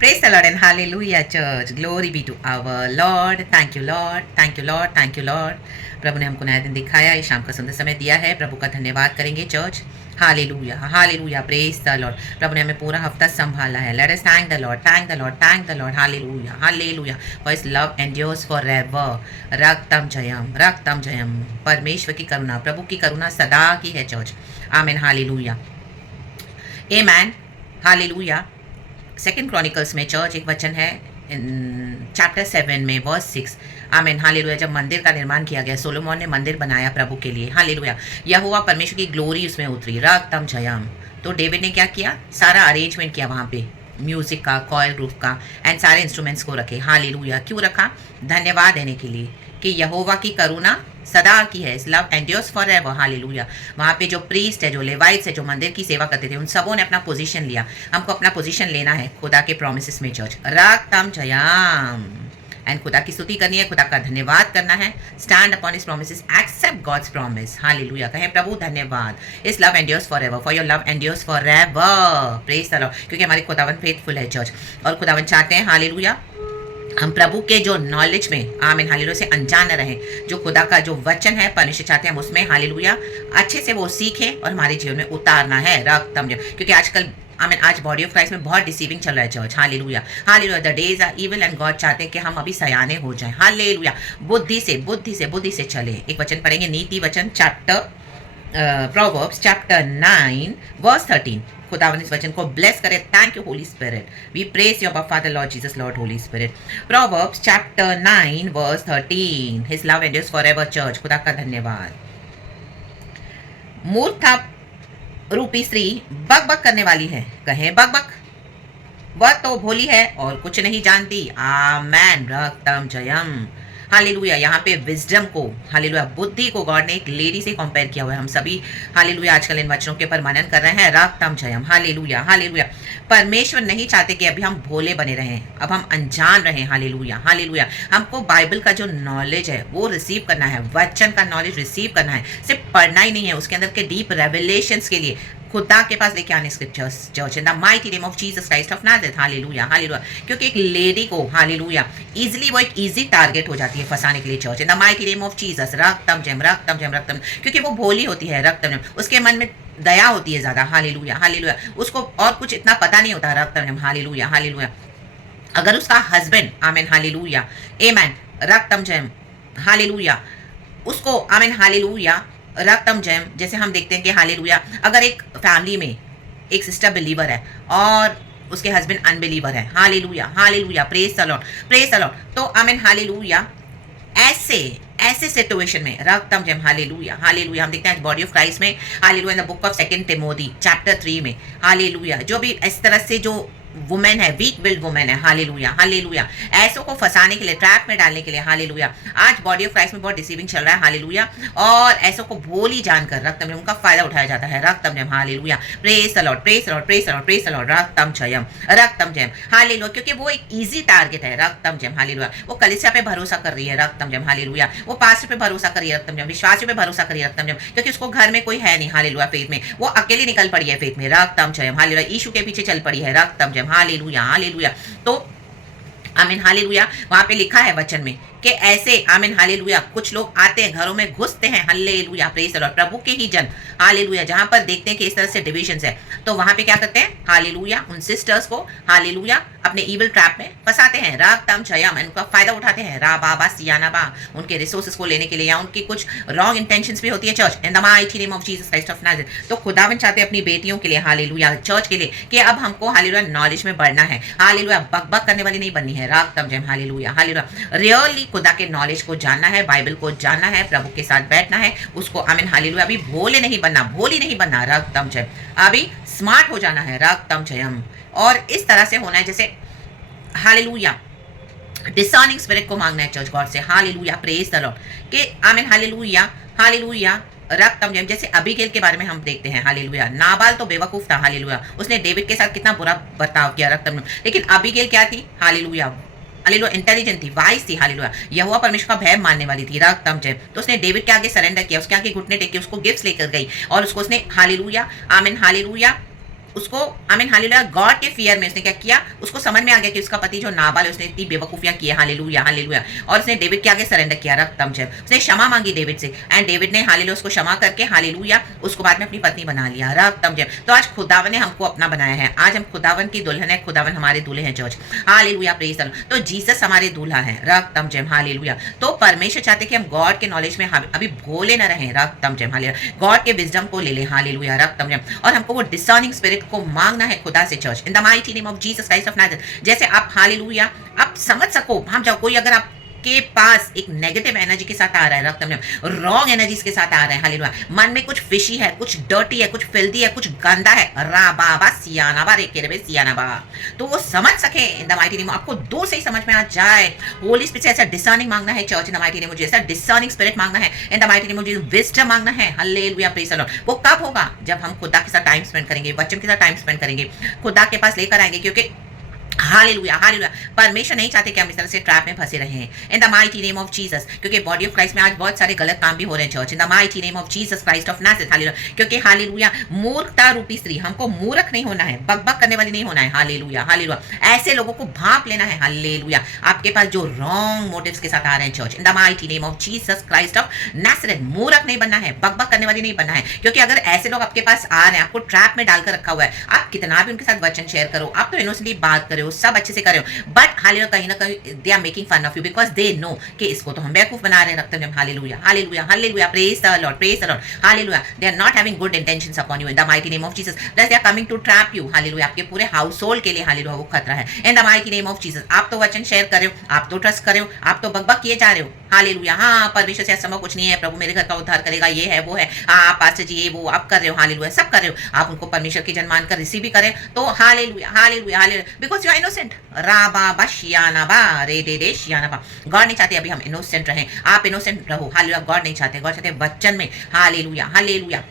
Praise the Lord and hallelujah church. Glory be to our Lord. Thank you Lord. Thank you Lord. Thank you Lord. प्रभु ने हमको नया दिन दिखाया, इस शाम का सुंदर समय दिया है। प्रभु का धन्यवाद करेंगे church. Hallelujah hallelujah, praise the Lord. प्रभु ने हमें पूरा हफ्ता संभाला है। Let us thank the Lord, thank the Lord, thank the Lord. Hallelujah hallelujah, for his love endures forever. रक्तम जयम, रक्तम जयम। परमेश्वर की करुणा, प्रभु की करुणा सदा की है चर्च। आमीन हालेलुया, आमीन हालेलुया। सेकंड क्रॉनिकल्स में चर्च एक वचन है चैप्टर 7 में वर्स 6। आमीन हालेलुया। जब मंदिर का निर्माण किया गया, सोलोमन ने मंदिर बनाया प्रभु के लिए। हालेलुया, यहोवा परमेश्वर की ग्लोरी उसमें उतरी। रक्तम जयम। तो डेविड ने क्या किया, सारा अरेंजमेंट किया वहाँ पे, म्यूजिक का, कॉयल ग्रुप का, एंड सारे इंस्ट्रूमेंट्स को रखे। हालेलुया, क्यों रखा? धन्यवाद देने के लिए कि यहोवा की करुणा सदा की है, लव एंड्योर्स फॉरएवर। हालेलुया। वहाँ पे जो प्रीस्ट है, जो लेवाइट्स है, जो मंदिर की सेवा करते थे, उन सबों ने अपना पोजीशन लिया। हमको अपना पोजीशन लेना है खुदा के प्रोमिसेस में चर्च। रक्तम जयम। एंड खुदा की स्तुति करनी है, खुदा का धन्यवाद करना है। Stand upon his promises, accept God's promise. Hallelujah, कहें प्रभु धन्यवाद। His love endures forever, for your love endures forever. Praise the Lord, क्योंकि हमारे खुदावन फेथफुल है चर्च। और खुदावन चाहते हैं हालेलुया हम प्रभु के जो नॉलेज में, आमीन हालेलुया, से अनजान न रहें। जो खुदा का जो वचन है, परमेश्वर चाहते हैं हम उसमें हालेलुया अच्छे से वो सीखें और हमारे जीवन में उतारना है। रक्तम, क्योंकि आजकल आमीन आज बॉडी ऑफ क्राइस्ट में बहुत डिसीविंग चल रहा है church. Hallelujah hallelujah, the days are evil and God चाहते हैं कि हम अभी सयाने हो जाएं। हालेलुया, बुद्धि से बुद्धि से बुद्धि से चले। एक वचन पढ़ेंगे, नीति वचन चैप्टर प्रोवर्ब्स चैप्टर 9 वर्स 13। खुदावन इस वचन को ब्लेस करे। Thank you Holy Spirit, we praise your Father Lord Jesus, Lord Holy Spirit. Proverbs chapter 9 verse 13, his love endures forever church. खुदा का धन्यवाद। मूर्खता रूपी स्त्री बक बक करने वाली है, कहें बक बक। वह तो भोली है और कुछ नहीं जानती। आमेन, रक्तम जयम। हालेलुया, यहाँ पे विजडम को, हालेलुया बुद्धि को गॉड ने एक लेडी से कंपेयर किया हुआ है। हम सभी हालेलुया आजकल इन वचनों के ऊपर मनन कर रहे हैं। रक्तम जयम। हालेलुया हालेलुया, परमेश्वर नहीं चाहते कि अभी हम भोले बने रहें, अब हम अनजान रहें। हालेलुया हालेलुया, हमको बाइबल का जो नॉलेज है वो रिसीव करना है, वचन का नॉलेज रिसीव करना है। सिर्फ पढ़ना ही नहीं है, उसके अंदर के डीप रेवलेशंस के लिए खुदा के पास लेके आने scriptures church in the mighty name of Jesus Christ of Nazareth. Hallelujah hallelujah, क्योंकि एक लेडी को हालेलुया इजीली वो एक इजी टारगेट हो जाती है फंसाने के लिए church in the mighty name of Jesus. रक्तम जयम, रक्तम जयम, रक्तम, क्योंकि वो भोली होती है। रक्तम जयम, उसके मन में दया होती है ज़्यादा। हालेलुया हालेलुया, उसको और कुछ इतना पता नहीं होता। रक्तम जयम, हालेलुया हालेलुया। अगर उसका हस्बैंड, आमीन हालेलुया, आमीन, रक्तम जयम, हालेलुया, उसको आमीन हालेलुया रक्तम जयम, जैसे हम देखते हैं कि हालेलुया अगर एक फैमिली में एक सिस्टर बिलीवर है और उसके हस्बैंड अनबिलीवर है, hallelujah hallelujah, praise the Lord, praise the Lord, तो आमीन हालेलुया ऐसे ऐसे सिचुएशन में रक्तम जयम। हालेलुया हालेलुया, हम देखते हैं बॉडी ऑफ क्राइस्ट में hallelujah in the book of 2 Timothy chapter 3 में हालेलुया जो भी इस तरह से जो वुमेन है, वीक विल्ड वुमेन है, हालेलुया हालेलुया, ऐसों को फंसाने के लिए, ट्रैप में डालने के लिए, हालेलुया आज बॉडी ऑफ क्राइस्ट में बहुत डिसीविंग चल रहा है। हालेलुया, और ऐसों को भोली जानकर रक्तम उनका फायदा उठाया जाता है। रक्तम जयम, hallelujah, praise the Lord, praise the Lord, praise the Lord, praise the Lord, रक्तम जयम, रक्तम जयम, हालेलुया, क्योंकि वो एक इजी टारगेट है। रक्तम जयम, हालेलुया, वो कलीसिया पे भरोसा कर रही है। रक्तम जयम, हालेलुया, वो पास्टर पे भरोसा कर रही है। रक्तम जयम, विश्वासियों पे भरोसा कर रही है। रक्तम जयम, क्योंकि उसको घर में कोई है नहीं। हालेलुया, फेथ में वो अकेली निकल पड़ी है, फेथ में। रक्तम जयम, हालेलुया, यीशु के पीछे चल पड़ी है। रक्तम जयम, हालेलुया हालेलुया। तो आमीन हालेलुया, वहां पे लिखा है वचन में कि ऐसे आमीन हालेलुया कुछ लोग आते हैं, घरों में घुसते हैं। हालेलुया, प्रेज द लॉर्ड, प्रभु के ही जन, हालेलुया, जहां पर देखते हैं कि इस तरह से डिविजन्स है, तो वहां पे क्या करते हैं, हालेलुया उन सिस्टर्स को हालेलुया अपने इविल ट्रैप में फंसाते हैं। रक्तम जयम, उनका फायदा उठाते हैं। रा बा बा सियाना बा, उनके रिसोर्सेस को लेने के लिए, या उनकी कुछ रॉन्ग इंटेंशंस भी होती है church in the mighty name of Jesus Christ of Nazareth. तो खुदावन चाहते हैं अपनी बेटियों के लिए, हालेलुया चर्च के लिए, कि अब हमको हालेलुया नॉलेज में बढ़ना है। हालेलुया बक बक करने वाली नहीं बननी है। रक्तम जयम, हालेलुया हालेलुया, रियली खुदा के नॉलेज को जानना है, बाइबल को जानना है, प्रभु के साथ बैठना है, उसको आमीन हालेलुया अभी भोले नहीं बनना, भोली नहीं बनना। रक्तम जयम, अभी स्मार्ट हो जाना है। रक्तम जयम, और इस तरह से होना है जैसे हालेलुया डिसर्निंग स्पिरिट को मांगना है चर्च गॉड से। हालेलुया, प्रेज द लॉर्ड, कि आमीन हालेलुया हालेलुया रक्तम जयम। जैसे अबीगेल के बारे में हम देखते हैं, हालेलुया, नाबाल तो बेवकूफ था, हालेलुया, उसने डेविड के साथ कितना बुरा बर्ताव किया। रक्तम, लेकिन अबीगेल क्या थी, हालेलुया हालेलुया इंटेलिजेंट थी, वाइज थी। हालेलुया, यहोवा परमेश्वर का भय मानने वाली थी। रक्तम जयम, तो उसने डेविड के आगे सरेंडर किया, उसके आगे घुटने टेके, उसको गिफ्ट्स लेकर गई और उसको उसने हालेलुया आमीन हालेलुया उसको हालेलुया गॉड के फियर में उसने क्या किया, उसको समझ में आ गया कि उसका पति जो नाबाल है उसने इतनी बेवकूफियां की है, हालेलुया हालेलुया, और उसने डेविड के आगे सरेंडर किया रक्तम जब उसने क्षमा मांगी डेविड से, एंड डेविड ने हालेलुया उसको क्षमा करके हालेलुया उसको बाद में अपनी पत्नी बना लिया रक्तम जब। तो आज खुदावन ने हमको अपना बनाया है, आज हम खुदावन की दुल्हन है, खुदावन हमारे दूल्हे हैं church, hallelujah praise the Lord. तो जीसस हमारे दूल्हा है रक्तम जब हालेलुया। तो परमेश्वर चाहते कि हम गॉड के नॉलेज में अभी भोले न रहें रक्तम जब हालेलुया, गॉड के विजडम को ले ले हालेलुया रक्तम जब, और हमको वो डिसर्निंग स्पिरिट को मांगना है खुदा से church in the mighty name of Jesus Christ of Nazareth. जैसे आप हालेलुया आप समझ सको, हम जाओ कोई अगर आप के पास एक नेगेटिव एनर्जी के साथ आ रहा है रक्तम में, रॉन्ग एनर्जीज के साथ आ रहा है हालेलुया, मन में कुछ फिशी है, कुछ डर्टी है, कुछ फिल्दी है, कुछ गंदा है, रा बाबा सियानाबा रे केरे सियानाबा, तो वो समझ सके इन द माइटी नेम, आपको दूर से ही समझ में आ जाए। होली स्पिरिट से ऐसा डिसर्निंग मांगना है church in the mighty name, मुझे ऐसा डिसर्निंग स्पिरिट मांगना है इन द माइटी नेम, मुझे विजडम मांगना है हालेलुया प्रेज द लॉर्ड। वो कब होगा? जब हम खुदा के साथ टाइम स्पेंड करेंगे, वचन के साथ टाइम स्पेंड करेंगे, खुदा के पास लेकर आएंगे, क्योंकि हालेलुया हालेलुया परमेश्वर नहीं चाहते कि हम इस तरह से ट्रैप में फंसे रहे इन the mighty name of Jesus, क्योंकि बॉडी ऑफ क्राइस्ट में आज बहुत सारे गलत काम भी हो रहे हैं church in the mighty name of Jesus Christ of Nazareth hallelujah. क्योंकि हालेलुया मूर्खता रूपी स्त्री, हमको मूर्ख नहीं होना है, बकबक करने वाली नहीं होना है हालेलुया हालेलुया, ऐसे लोगों को भांप लेना है हालेलुया, आपके पास जो रॉन्ग मोटिव्स के साथ आ रहे हैं church in the mighty name of Jesus Christ of Nazareth. मूर्ख नहीं बनना है, बकबक करने वाली नहीं बनना है, क्योंकि अगर ऐसे लोग आपके पास आ रहे हैं, आपको ट्रैप में डालकर रखा हुआ है, आप कितना भी उनके साथ वचन शेयर करो, आप तो इनोसेंटली बात करो, सब अच्छे से करो, बट हालेलुया कहीं ना कहीं they are making fun of you, because they know कि इसको तो हम बेवकूफ बना रहे हैं रखते हैं hallelujah hallelujah hallelujah praise the Lord praise the Lord hallelujah. They are not having good intentions upon you in the mighty name of Jesus, plus they are coming to trap you hallelujah, आपके पूरे house hold के लिए hallelujah वो खतरा है in the mighty name of Jesus. आप तो वचन शेयर कर रहे हो, आप तो ट्रस्ट कर रहे हो, आप तो बकबक किए जा रहे हो हालेलुया, हाँ परमेश्वर से असंभव कुछ नहीं है, प्रभु मेरे घर का उद्धार करेगा, ये है वो है, हाँ पास्टर जी ये वो आप कर रहे हो हालेलुया, सब कर रहे हो, आप उनको परमेश्वर की जन मानकर रिसीव भी करें तो hallelujah hallelujah hallelujah, because you are innocent राबा बशियानाबा रे दे दे शियानाबा। गॉड नहीं चाहते अभी हम इनोसेंट रहें, आप इनोसेंट रहो हालेलुया, गॉड नहीं चाहते, गॉड चाहते वचन में हालेलुया हालेलुया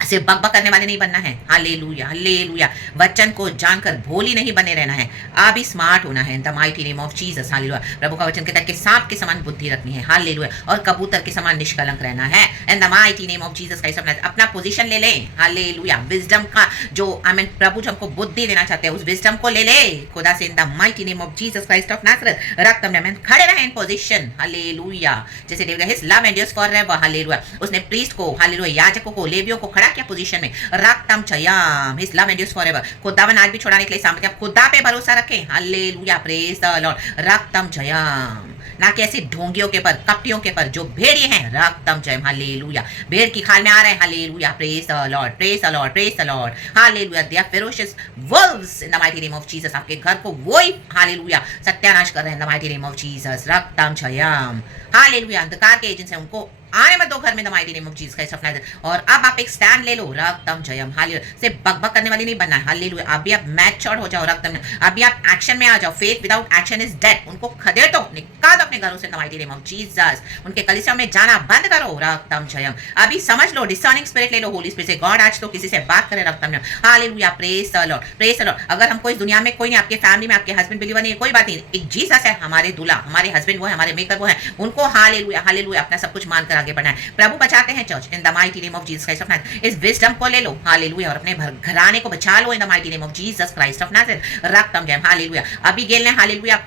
सिर्फ बकबक करने वाले नहीं बनना है हालेलुया हालेलुया, वचन को जानकर भोली नहीं बने रहना है, अभी स्मार्ट होना है in the mighty name of Jesus hallelujah. प्रभु का वचन कहता है कि सांप के समान बुद्धि रखनी है हालेलुया, और कबूतर के समान निष्कलंक रहना है in the mighty name of Jesus Christ of Nazareth. अपना पोजीशन ले ले हालेलुया, विजडम का जो प्रभु जो हमको बुद्धि देना चाहते हैं उस विजडम को ले ले खुदा से इन the mighty name of Jesus Christ of Nazareth. रक्त में खड़े रहे इन पोजीशन हालेलुया, जैसे David his love endures forever hallelujah, उसने प्रीस्ट को हालेलुया याजकों को लेवियों को खड़ा किया पोजीशन में रक्तम चयम हिज लव एंड्यूर्स फॉरएवर। खुदावन आज भी छुड़ाने के लिए सामर्थ्य, आप खुदा पे भरोसा रखें हालेलुया प्रेज द लॉर्ड रक्तम चयम, ना कि ऐसी ढोंगियों के पर कपटियों के पर जो भेड़िए हैं रक्तम चयम हालेलुया, भेड़ की खाल में आ रहे हैं hallelujah praise the Lord praise the Lord praise the Lord hallelujah. They are ferocious wolves in the mighty name of Jesus, आपके घर को वही हालेलुया सत्यानाश कर रहे हैं in the mighty name of Jesus रक्तम चयम हालेलुया। अंधकार के एजेंट्स हैं उनको आने मत दो घर में the mighty name of Jesus Christ of Nazareth. और अब आप एक स्टैंड ले लो रक्तम जयम हालेलुया, से बकबक करने वाली नहीं बनना है हालेलुया, अभी आप मैच्योर्ड हो जाओ रक्तम, अभी आप एक्शन में आ जाओ, faith without action is dead, उनको खदेड़ दो, निकाल दो अपने घरों से the mighty name of Jesus, उनके कलीसिया में जाना बंद करो रक्तम जयम। अभी समझ लो, डिसर्निंग स्पिरिट ले लो होली स्पिरिट से, गॉड आज तो किसी से बात करे रक्तम जयम hallelujah praise the Lord praise the Lord. अगर हमको इस दुनिया में कोई नहीं, आपके फैमिली में आपके हस्बैंड बिलीवर नहीं है, कोई बात नहीं, एक जीसस है हमारे दूल्हा, हमारे हस्बैंड वो है, हमारे मेकर वो है, उनको हालेलुया हालेलुया अपना सब कुछ मानकर आगे बढ़ना है। प्रभु बचाते हैं church in the mighty name of Jesus Christ of Nazareth. इस विजडम को ले लो हालेलुया, और अपने घराने को बचा लो in the mighty name of Jesus Christ of Nazareth रक्तम जयम हालेलुया। अभी गेल ने हालेलुया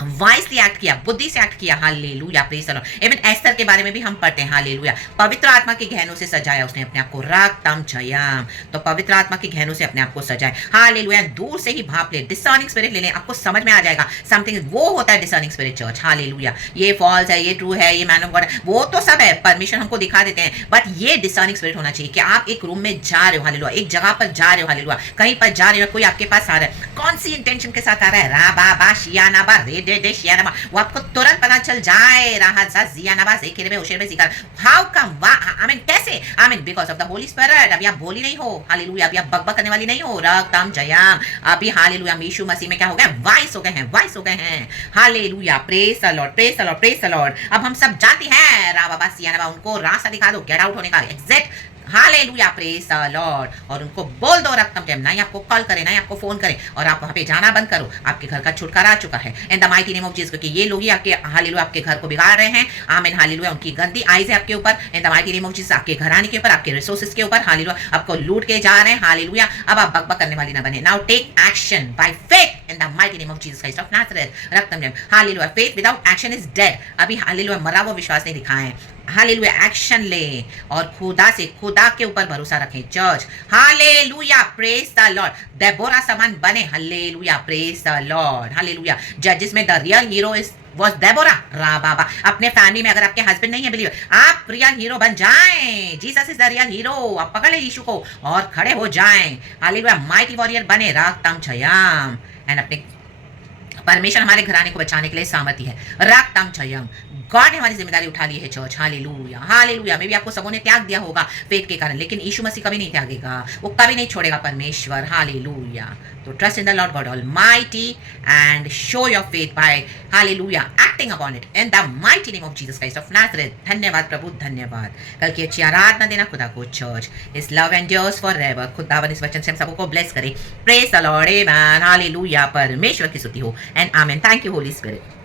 वाइसली एक्ट किया, बुद्धि से एक्ट किया hallelujah praise the Lord. Even Esther के बारे में भी हम पढ़ते हैं हालेलुया, पवित्र आत्मा के गहनों से सजाया उसने अपने आप को रक्तम जयम, तो पवित्र आत्मा के गहनों से अपने आप को सजाए हालेलुया। दूर से ही भाप ले, डिसर्निंग स्पिरिट ले ले, आपको समझ में आ जाएगा समथिंग, वो होता है डिसर्निंग स्पिरिट चर्च हालेलुया। ये फॉल्स है, ये ट्रू है, ये मैन ऑफ गॉड है, वो तो सब है, परमिशन हमको दिखा देते हैं, बट ये डिसर्निंग स्पिरिट होना चाहिए कि आप एक रूम में जा रहे हो हालेलुया, एक जगह पर जा रहे हो हालेलुया, कहीं पर जा रहे हो, कोई आपके पास आ रहा है, कौन सी इंटेंशन के साथ आ रहा है, रा बा बा शियाना बा रे दे दे शियाना, वो आपको तुरंत पता चल जाए रहा हाउ कम आई मीन कैसे, I mean because of the Holi spirit. अभी आप भोली नहीं हो हालेलुया, अभी आप बकबक करने वाली नहीं हो रक्तम जयम, अभी हालेलुया यीशु मसीह में क्या हो गया, वाइस हो गए हैं, वाइस हो गए हैं hallelujah praise the Lord praise the Lord praise the Lord. अब हम सब जानते हैं रा बाबा सियाना, उनको रास्ता दिखा दो गेट आउट होने का, exit hallelujah, praise the Lord. और उनको बोल दो रक्तम जयम, ना ही आपको कॉल करें ना ही आपको फोन करें, और आप वहां पे जाना बंद करो। आपके घर का छुटकारा आ चुका है in the mighty name of Jesus, क्योंकि ये लोग ही आपके हालेलुया आपके घर को बिगाड़ रहे हैं। आमीन हालेलुया। उनकी गंदी आईज है आपके ऊपर इन the mighty name of Jesus, आपके घराने के ऊपर, आपके रिसोर्सेज के ऊपर हालेलुया, आपको लूट के जा रहे हैं हालेलुया। अब आप बकबक करने वाली ना बने। Now take action by faith in the mighty name of Jesus Christ of Nazareth. रक्तम जयम hallelujah. Faith without action is dead. अभी हालेलुया मरा वो विश्वास नहीं दिखाएं। हालेलुया एक्शन ले और खुदा के ऊपर भरोसा रखें। Church hallelujah, praise the Lord. Deborah समान बने। Hallelujah, praise the Lord. Hallelujah. जजेस में the real hero is was Deborah. रा बाबा। अपने फैमिली में अगर आपके हस्बैंड नहीं है बिलीवर, आप रियल हीरो बन जाएं। Jesus is the real hero. आप पकड़ ले यीशु को और खड़े हो जाएं। हालेलुया, माइटी वॉरियर बने। रक्तम छयम। एंड अपने परमेश्वर हमारे घराने को बचाने के लिए सामर्थ्य है। रक्तम छयम। गॉड ने हमारी जिम्मेदारी उठा ली है चर्च। Hallelujah, hallelujah. मे भी आपको सबों ने त्याग दिया होगा फेथ के कारण, लेकिन यीशु मसीह कभी नहीं त्यागेगा, वो कभी नहीं छोड़ेगा परमेश्वर। हालेलुया। तो trust in the Lord God almighty and show your faith bye hallelujah acting upon it in the mighty name of Jesus Christ of Nazareth. धन्यवाद प्रभु, धन्यवाद। कल की अच्छी आराधना देना खुदा को चर्च। इस लव एंड्योर्स फॉरएवर। खुदावन इस वचन से हम सबको ब्लेस करे। Praise the Lord, amen, hallelujah. परमेश्वर की स्तुति हो and amen. Thank you Holy spirit.